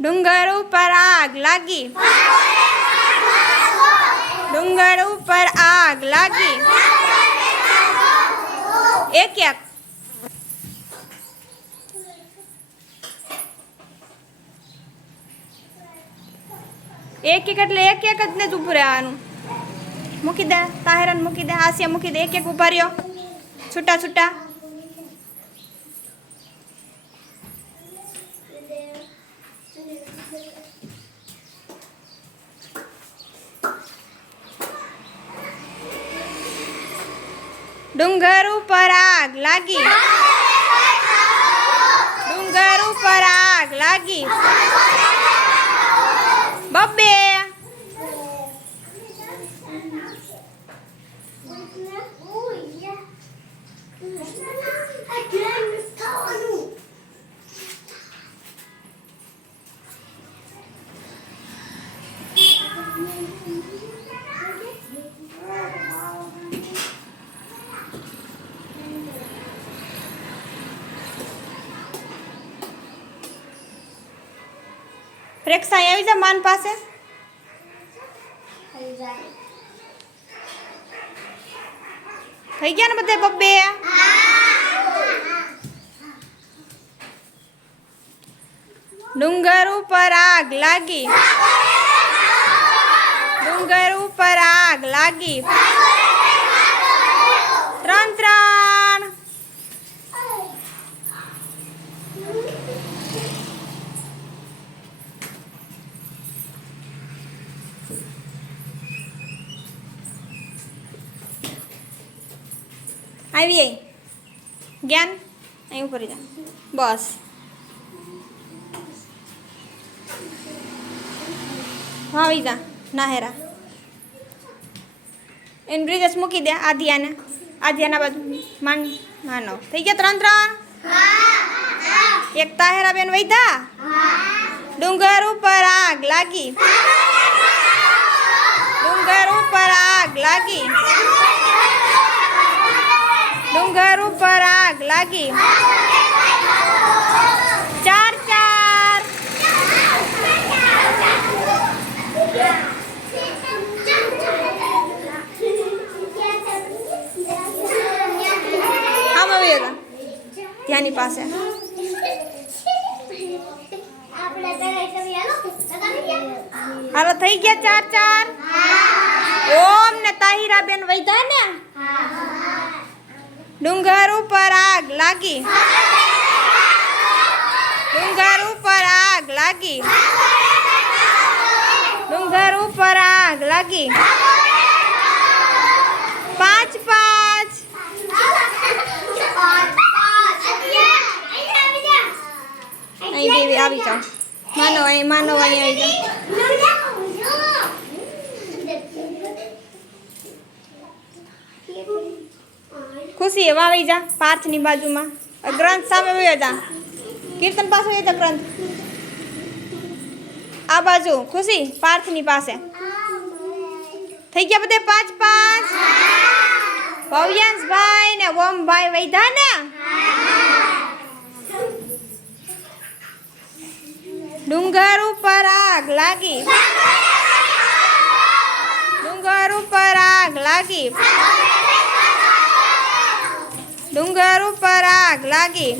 ડુંગર ઉપર આગ લાગી. ડુંગર ઉપર આગ લાગી. એક એક. એક એક એટલે એક એક જ ને જ ઊભું રહેવાનું. મૂકી દે તાહેરાને, મૂકી દે આસિયા, મૂકી દે. એક એક ઊભા રહ્યો, છૂટા છૂટા. ડુંગર ઉપર આગ લાગી. ડુંગર ઉપર આગ લાગી. બબ્બે. રેક્ષા આવી જા માન પાસે. થઈ ગયા ને બધે બબ્બે. ડુંગર ઉપર આગ લાગી. ડુંગર ઉપર આગ લાગી. ત્રણ ત્રણ. આવી જ્ઞાન અહીં ઉપર જા. બસ આવી જા નાહેરા. એને બ્રિજેશ મૂકી દે. આધ્યાને, આધ્યાના બાજુ માન માનવ. થઈ ગયા ત્રણ ત્રણ. એક તાહેરા બેન વૈધા. ડુંગર ઉપર આગ લાગી. ડુંગર ઉપર આગ લાગી. ડુંગર ઉપર આગ લાગી. ચાર ચાર. આમ આવી હતા ત્યાંની પાસે. હાલો થઈ ગયા ચાર ચાર. ઓમ ને તાહિરા બેન વૈધા ને. ડુંગર ઉપર આગ લાગી. ડુંગર ઉપર આગ લાગી. ડુંગર ઉપર આગ લાગી. પાંચ પાંચ. અહીં બેબી આવી જાઓ. માનો અહીં, માનો અહીં આવી જાઓ. ખુશી એવા આવી જા પાર્થની બાજુમાં. ગ્રંથ સામે વયો જા. કીર્તન પાસે વયો જા ગ્રંથ. આ બાજુ ખુશી પાર્થની પાસે. થઈ ગયા બધે પાંચ પાંચ. ભવ્યાંશભાઈ ને ઓમભાઈ વૈધા ને. ડુંગર ઉપર આગ લાગી. ડુંગર ઉપર આગ લાગી. ડુંગર ઉપર આગ લાગી.